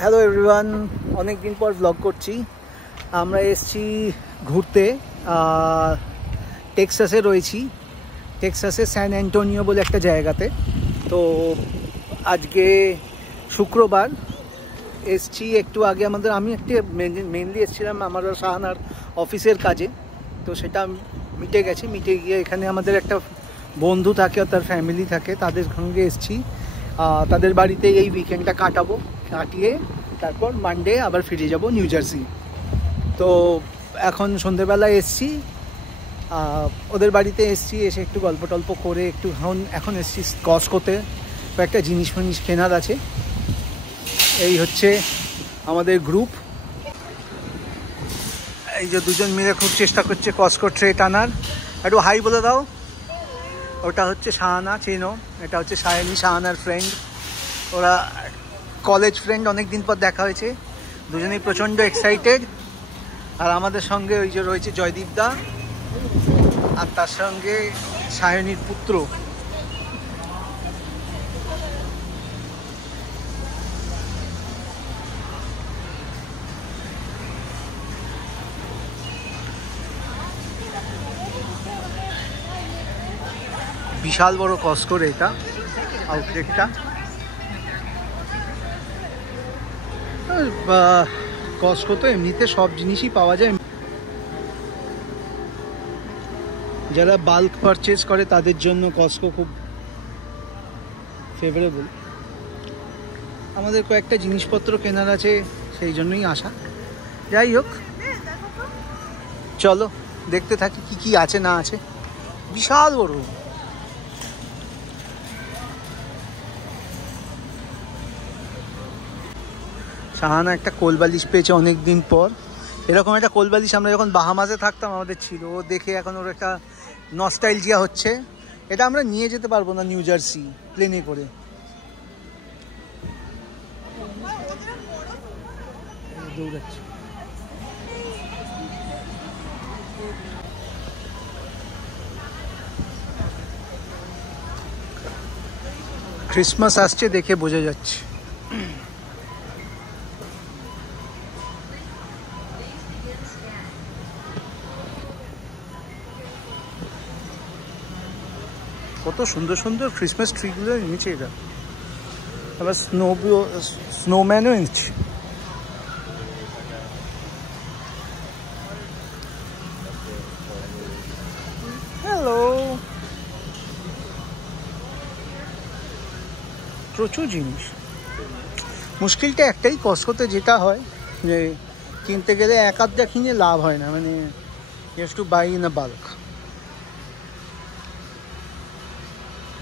Hello everyone, অনেক দিন পর ব্লগ করছি। আমরা এসেছি ঘুরতে, টেক্সাসে রয়েছি। টেক্সাসে স্যান অ্যান্টোনিও বলে একটা জায়গাতে। তো আজকে শুক্রবার এসেছি। একটু আগে আমি মেনলি এসেছিলাম আমার শাহানার অফিসের কাজে। তো সেটা মিটে গেছে। মিটে গিয়ে এখানে আমাদের একটা বন্ধু থাকে, তার ফ্যামিলি থাকে, তাদের সঙ্গে এসেছি। তাদের বাড়িতে এই উইকেন্ডটা কাটিয়ে তারপর মানডে আবার ফিরে যাব নিউ জার্সি। তো এখন সন্ধেবেলা এসছি, ওদের বাড়িতে এসছি। এসে একটু গল্প টল্প করে এখন এসছি কস্কোতে। কয়েকটা জিনিস কেনার আছে। এই হচ্ছে আমাদের গ্রুপ। এই যে দুজন মিলে খুব চেষ্টা করছে কস্কো ট্রে টানার। একটু হাই বলে দাও। ওটা হচ্ছে শাহানা, চেনো। এটা হচ্ছে সায়নী, শাহানার ফ্রেন্ড। ওরা কলেজ ফ্রেন্ড, অনেক দিন পর দেখা হয়েছে। দুজনেই প্রচণ্ড এক্সাইটেড। আর আমাদের সঙ্গে ওই যে রয়েছে জয়দীপ দা, আর তার সঙ্গে সায়নীর পুত্র। বিশাল বড় কস্কোর এটা আউটলেটটা। কস্কো তো এমনিতে সব জিনিসই পাওয়া যায়। যারা বাল্ক পারচেজ করে তাদের জন্য কস্কো খুব ফেভারেবল। আমাদের কয়েকটা জিনিসপত্র কেনার আছে, সেই জন্যই আসা। যাই হোক, চলো দেখতে থাকি কি কি আছে না আছে। বিশাল বড়। শাহানা একটা কোলবালিশ পেয়েছে অনেক দিন পর। এরকম একটা কোলবালিশ আমরা যখন বাহামাসে থাকতাম আমাদের ছিল। ও দেখে এখন ওর একটা নস্টাইলজিয়া হচ্ছে। এটা আমরা নিয়ে যেতে পারবো না নিউ জার্সি প্লেনে করে। দৌড়াচ্ছে। ক্রিসমাস আসছে দেখে বোঝা যাচ্ছে। কত সুন্দর সুন্দর ক্রিসমাস ট্রিগুলো এনেছে এরা। আবার স্নোম্যানও এনেছে। হ্যালো, প্রচুর জিনিস। মুশকিলটা একটাই, কস্কোতে যেটা হয় যে কিনতে গেলে এক আধটা কিনে লাভ হয় না। মানে you have to buy in a bulk.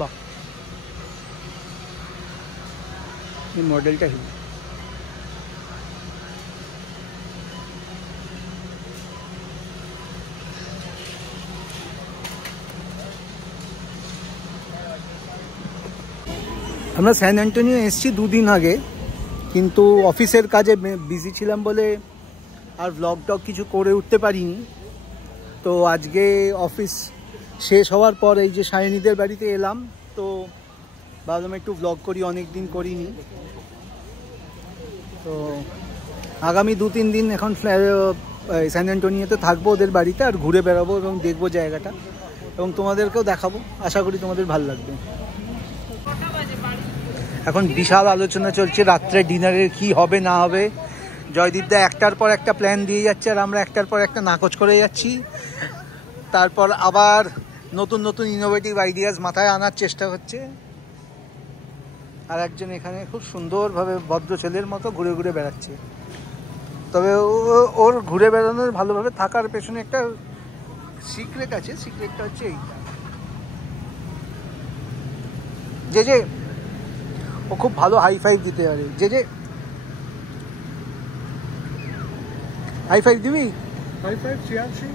বাহ, এই মডেলটা হিল। আমরা স্যান অ্যান্টোনিও এসেছি দুদিন আগে, কিন্তু অফিসের কাজে বিজি ছিলাম বলে আর ব্লগ টগ কিছু করে উঠতে পারিনি। তো আজকে অফিস শেষ হওয়ার পর এই যে সায়নীদের বাড়িতে এলাম। তো ভাবলাম একটু ব্লগ করি, অনেক দিন করিনি। তো আগামী 2-3 দিন এখন স্যান অ্যান্টোনিওতে থাকবো ওদের বাড়িতে, আর ঘুরে বেড়াবো এবং দেখবো জায়গাটা, এবং তোমাদেরকেও দেখাবো। আশা করি তোমাদের ভালো লাগবে। এখন বিশাল আলোচনা চলছে রাত্রে ডিনারের কি হবে না হবে। জয়দীপদা একটার পর একটা প্ল্যান দিয়ে যাচ্ছে, আর আমরা একটার পর একটা নাকচ করে যাচ্ছি। তারপর আবার নতুন নতুন ইনোভেটিভ আইডিয়াস মাথায় আনার চেষ্টা হচ্ছে। আর একজন এখানে খুব সুন্দরভাবে ভদ্র ছেলের মতো ঘুরে ঘুরে বেড়াচ্ছে। তবে ওর ঘুরে বেড়ানোর, ভালোভাবে থাকার পেছনে একটা সিক্রেট আছে। সিক্রেটটা হচ্ছে এইটা, যে ও খুব ভালো হাই ফাইভ দিতে পারে। যে হাই ফাইভ দিবি? হাই ফাইভ সিয়ানসি।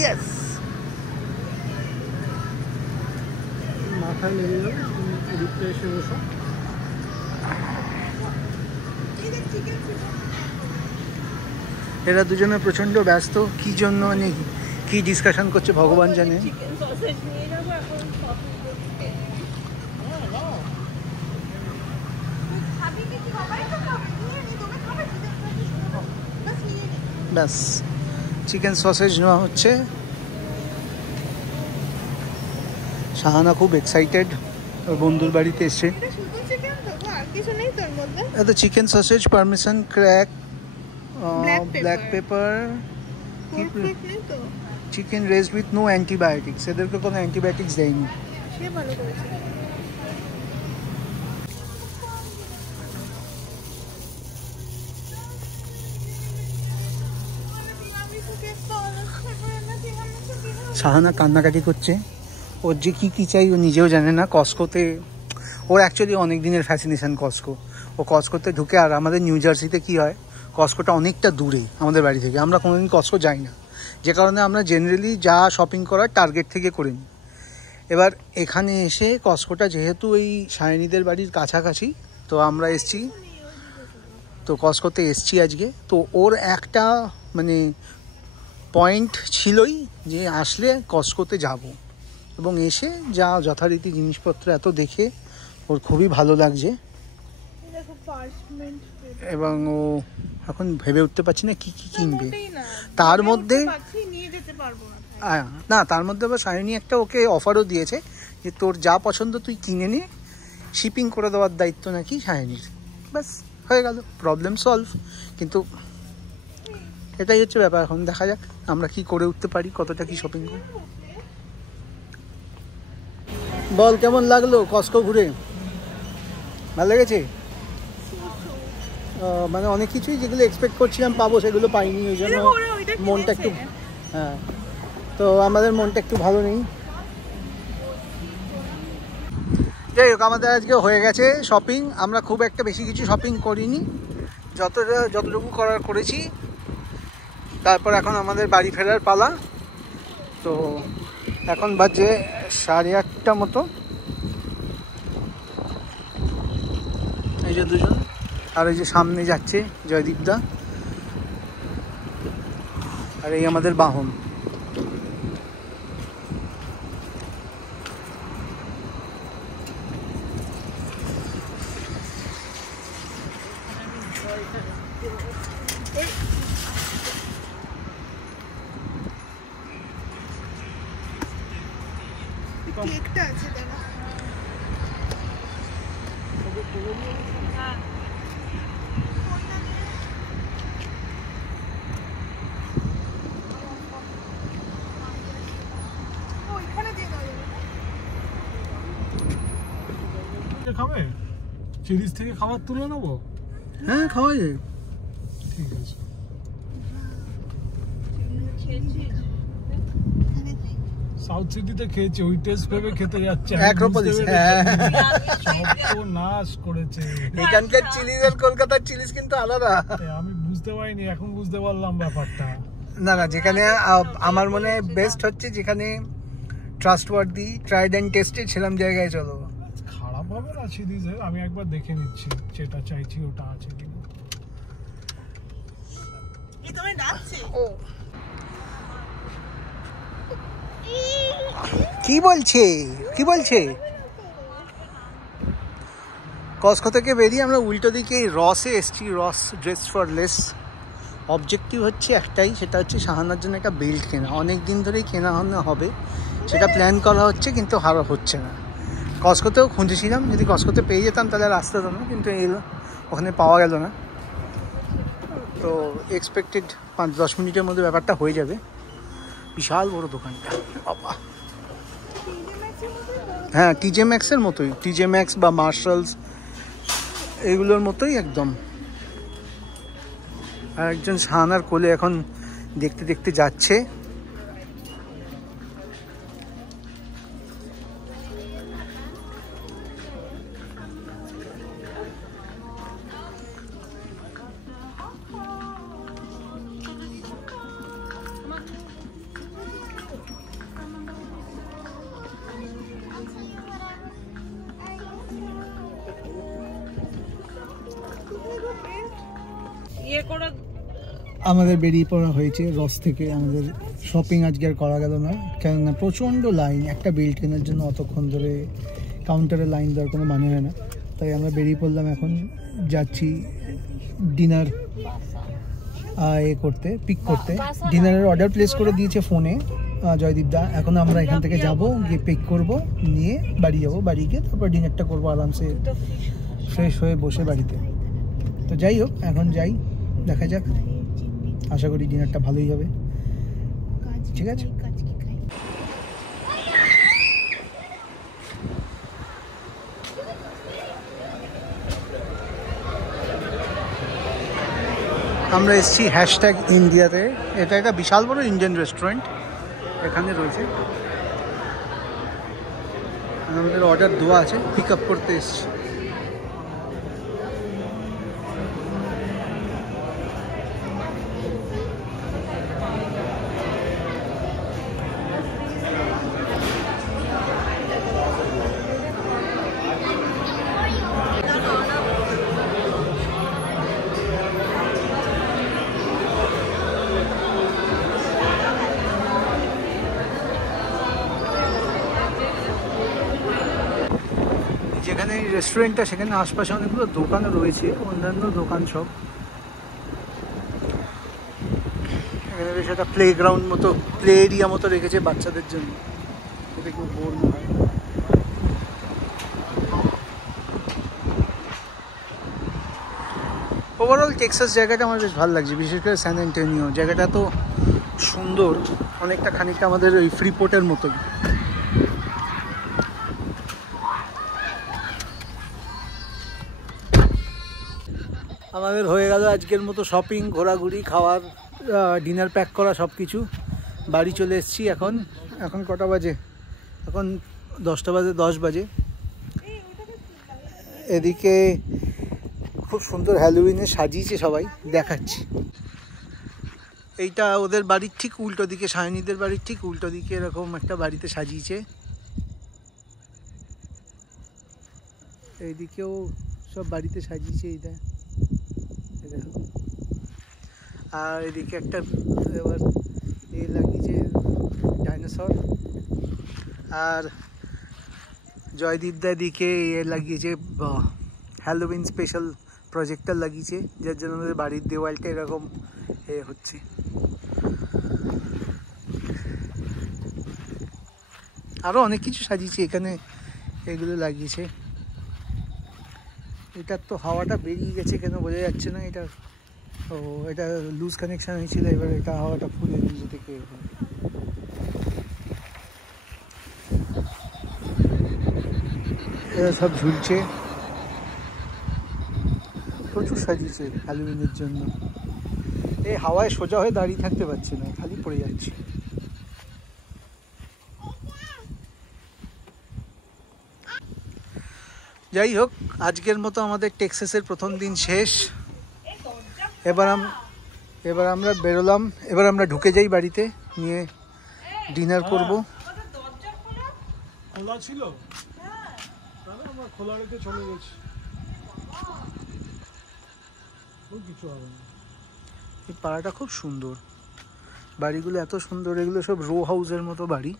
ইয়েস। মাথায় লেগে যাবে, এদিকটা এসে বসো। এরা দুজনে প্রচন্ড ব্যস্ত, কি জন্য মানে কি ডিসকাশন করছে ভগবান জানে। ব্যাস চিকেন সসেজ নেওয়া হচ্ছে। শাহানা খুব এক্সাইটেড, ওর বন্ধুর বাড়িতে এসছে। এটা chicken sausage, parmesan, crack, black pepper, chicken raised with no antibiotics. এদেরকে কোনো অ্যান্টিবায়োটিক্স দেয়নি। শাহানা কান্নাকাটি করছে, ওর যে কী চাই ও নিজেও জানে না। কস্কোতে ওর অ্যাকচুয়ালি অনেক দিনের ফ্যাসিনেশন কস্কো। ও কস্কোতে ঢুকে, আর আমাদের নিউ জার্সিতে কী হয়, কস্কোটা অনেকটা দূরে আমাদের বাড়ি থেকে, আমরা কোনোদিন কস্কো যাই না, যে কারণে আমরা জেনারেলি যা শপিং করার টার্গেট থেকে করে নিই। এবার এখানে এসে কস্কোটা যেহেতু এই সায়নীদের বাড়ির কাছাকাছি, তো আমরা এসছি, তো কস্কোতে এসছি আজকে। তো ওর একটা মানে পয়েন্ট ছিলই যে আসলে কস্কোতে যাব, এবং এসে যা যথারীতি জিনিসপত্র এত দেখে ওর খুবই ভালো লাগছে। এবং ও এখন ভেবে উঠতে পারছি না কি কি কিনবে। তার মধ্যে না, তার মধ্যে আবার সায়নী একটা ওকে অফারও দিয়েছে যে তোর যা পছন্দ তুই কিনে নে, শিপিং করে দেওয়ার দায়িত্ব নাকি সায়নীর। ব্যাস হয়ে গেল, প্রবলেম সলভ। কিন্তু এটাই হচ্ছে ব্যাপার, এখন দেখা যাক আমরা কি করে উঠতে পারি, কতটা কি শপিং করি। বল কেমন লাগলো কস্কো ঘুরে? ভালো লেগেছে? মানে অনেক কিছুই যেগুলো এক্সপেক্ট করছিলাম পাবো সেগুলো পাইনি, ওই জন্য মনটা একটু, হ্যাঁ, তো আমাদের মনটা একটু ভালো নেই। যাই হোক, আমাদের আজকে হয়ে গেছে শপিং। আমরা খুব একটা বেশি কিছু শপিং করিনি, যতটুকু করার করেছি। তারপর এখন আমাদের বাড়ি ফেরার পালা। তো এখন বাজে 8:30 মতো। এই যে দুজন, আর এই যে সামনে যাচ্ছে জয়দীপদা, আর এই আমাদের বাহন। কেকটা আছে দাদা। খাবে চিলিজ থেকে খাবার তুলে নেবো? হ্যাঁ, খাওয়া যায়, ঠিক আছে। সাউথ সিটিতে খেয়েছি, ওই টেস্ট ভেবে খেতে যাচ্ছে। অ্যাক্রোপলিস নাশ করেছে। এখানকার চিলিজ আর কলকাতার চিলিজ কিন্তু আলাদা। আমি বুঝতে পারিনি, এখন বুঝতে পারলাম ব্যাপারটা। না না, যেখানে আমার মনে বেস্ট হচ্ছে, যেখানে ট্রাস্টওয়ার্দি, ট্রাইড অ্যান্ড টেস্টেড, সেরকম জায়গায় চলো। খারাপ হবে না চিলিজের, আমি একবার দেখে নিচ্ছি যেটা চাইছি ওটা আছে কিনা। কি বলছে কস্কো থেকে বেরিয়ে আমরা উল্টো দিকে রসে এসছি। রস ড্রেস ফর লেস। অবজেক্টিভ হচ্ছে একটাই, সেটা হচ্ছে শাহানার জন্য একটা বেল্ট কেনা। অনেক দিন ধরেই কেনা হবে, সেটা প্ল্যান করা হচ্ছে, কিন্তু হচ্ছে না। কস্কোতেও খুঁজেছিলাম, যদি কস্কোতে পেয়ে যেতাম তাহলে আর আসতে হতো না, কিন্তু ওখানে পাওয়া গেল না। তো এক্সপেক্টেড 5-10 মিনিটের মধ্যে ব্যাপারটা হয়ে যাবে। বিশাল বড় দোকানটা, বাবা। হ্যাঁ, টিজে ম্যাক্সের মতোই, টিজে ম্যাক্স বা মার্শালস এগুলোর মতোই একদম। আর একজন শাহানার কোলে এখন দেখতে দেখতে যাচ্ছে। আমাদের বেরিয়ে পড়া হয়েছে রস থেকে। আমাদের শপিং আজকে আর করা গেল না, কেননা প্রচণ্ড লাইন। একটা বেল্ট কেনার জন্য অতক্ষণ ধরে কাউন্টারে লাইন দেওয়ার কোনো মানে হয় না। তাই আমরা বেরিয়ে পড়লাম, এখন যাচ্ছি ডিনার এ করতে, পিক করতে। ডিনারের অর্ডার প্লেস করে দিয়েছে ফোনে জয়দীপ দা। এখন আমরা এখান থেকে যাব, গিয়ে পিক করব, নিয়ে বাড়ি যাব। বাড়ি গিয়ে তারপর ডিনারটা করবো আরামসে, ফ্রেশ হয়ে বসে বাড়িতে। তো যাই হোক, এখন যাই, দেখা যাক। আশা করি ডিনারটা ভালোই হবে। ঠিক আছে। আমরা এসেছি হ্যাশট্যাগ ইন্ডিয়াতে। এটা একটা বিশাল বড় ইন্ডিয়ান রেস্টুরেন্ট এখানে রয়েছে। আমাদের অর্ডার দেওয়া আছে, পিক আপ করতে এসেছি। যেখানে রেস্টুরেন্টটা, সেখানে আশপাশে অনেকগুলো দোকান রয়েছে, অন্যান্য দোকান সব। এখানে বেশ একটা প্লে গ্রাউন্ড মতো, প্লে এরিয়া মতো রেখেছে বাচ্চাদের জন্য, যাতে কেউ বোর না হয়। ওভারঅল টেক্সাস জায়গাটা আমার বেশ ভালো লাগছে, বিশেষ করে স্যান অ্যান্টোনিও জায়গাটা তো সুন্দর, অনেকটা খানিকটা আমাদের ওই ফ্রিপোর্টের মতোই। আমাদের হয়ে গেল আজকের মতো শপিং, ঘোরাঘুরি, খাওয়ার, ডিনার প্যাক করা, সব কিছু। বাড়ি চলে এসেছি। এখন কটা বাজে? এখন 10টা বাজে, 10 বাজে। এদিকে খুব সুন্দর হ্যালোউইনে সাজিয়েছে সবাই, দেখাচ্ছি। এইটা ওদের বাড়ির ঠিক উল্টো দিকে, সায়নীদের বাড়ির ঠিক উল্টো দিকে এরকম একটা বাড়িতে সাজিয়েছে। এইদিকেও সব বাড়িতে সাজিয়েছে এইটা। আর এদিকে একটা এবার এ লাগিয়েছে ডাইনোসর। আর জয়দীপদার দিকে এ লাগিয়েছে হ্যালোউইন স্পেশাল প্রজেক্টর লাগিয়েছে, যার জন্য আমাদের বাড়ির দেওয়ালটা এরকম এ হচ্ছে। আরও অনেক কিছু সাজিয়েছে এখানে, এগুলো লাগিয়েছে। এটার তো হাওয়াটা বেরিয়ে গেছে, কেন বোঝা যাচ্ছে না। এটা লুজ কানেকশন হয়েছিল, এবার এটা হাওয়াটা ফুলে নিজে থেকে। এরা সব ঝুলছে, প্রচুর সাজিয়েছে হ্যালোউইনের জন্য। এই হাওয়ায় সোজা হয়ে দাঁড়িয়ে থাকতে পারছে না, খালি পড়ে যাচ্ছে। যাই হোক, আজকের মতো আমাদের টেক্সাসের প্রথম দিন শেষ। এবার আমরা বেরোলাম। এবার আমরা ঢুকে যাই বাড়িতে, নিয়ে ডিনার করব। খোলা ছিল, আমরা খোলা রেখে চলে গেছি। কিছু হবে না। এই পাড়াটা খুব সুন্দর, বাড়িগুলো এত সুন্দর। এগুলো সব রো হাউসের মতো বাড়ি,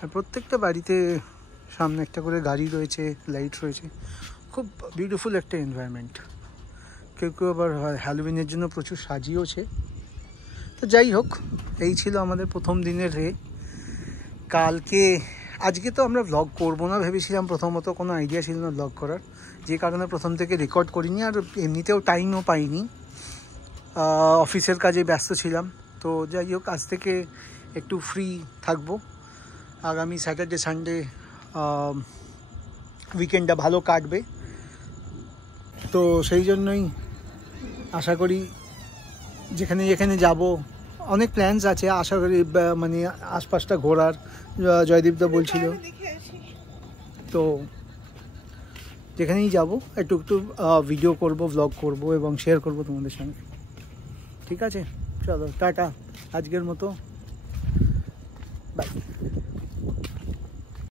আর প্রত্যেকটা বাড়িতে সামনে একটা করে গাড়ি রয়েছে, লাইট রয়েছে। খুব বিউটিফুল একটা এনভায়রনমেন্ট। কেউ কেউ আবার হ্যালোউইনের জন্য প্রচুর সাজিয়েওছে। তো যাই হোক, এই ছিল আমাদের প্রথম দিনের আজকে তো আমরা ভ্লগ করবো না ভেবেছিলাম, প্রথমত কোনো আইডিয়া ছিল না ভ্লগ করার, যে কারণে প্রথম থেকে রেকর্ড করিনি। আর এমনিতেও টাইমও পাইনি, অফিসের কাজে ব্যস্ত ছিলাম। তো যাই হোক, আজ থেকে একটু ফ্রি থাকবো। আগামী স্যাটারডে সানডে উইকেন্ডটা ভালো কাটবে। তো সেই জন্যই আশা করি যেখানে যেখানে যাব, অনেক প্ল্যানস আছে। আশা করি মানে আশপাশটা ঘোরার, জয়দীপদা বলছিল। তো যেখানেই যাব একটু একটু ভিডিও করব, ব্লগ করব এবং শেয়ার করব তোমাদের সঙ্গে। ঠিক আছে, চলো টাটা আজকের মতো, বাই।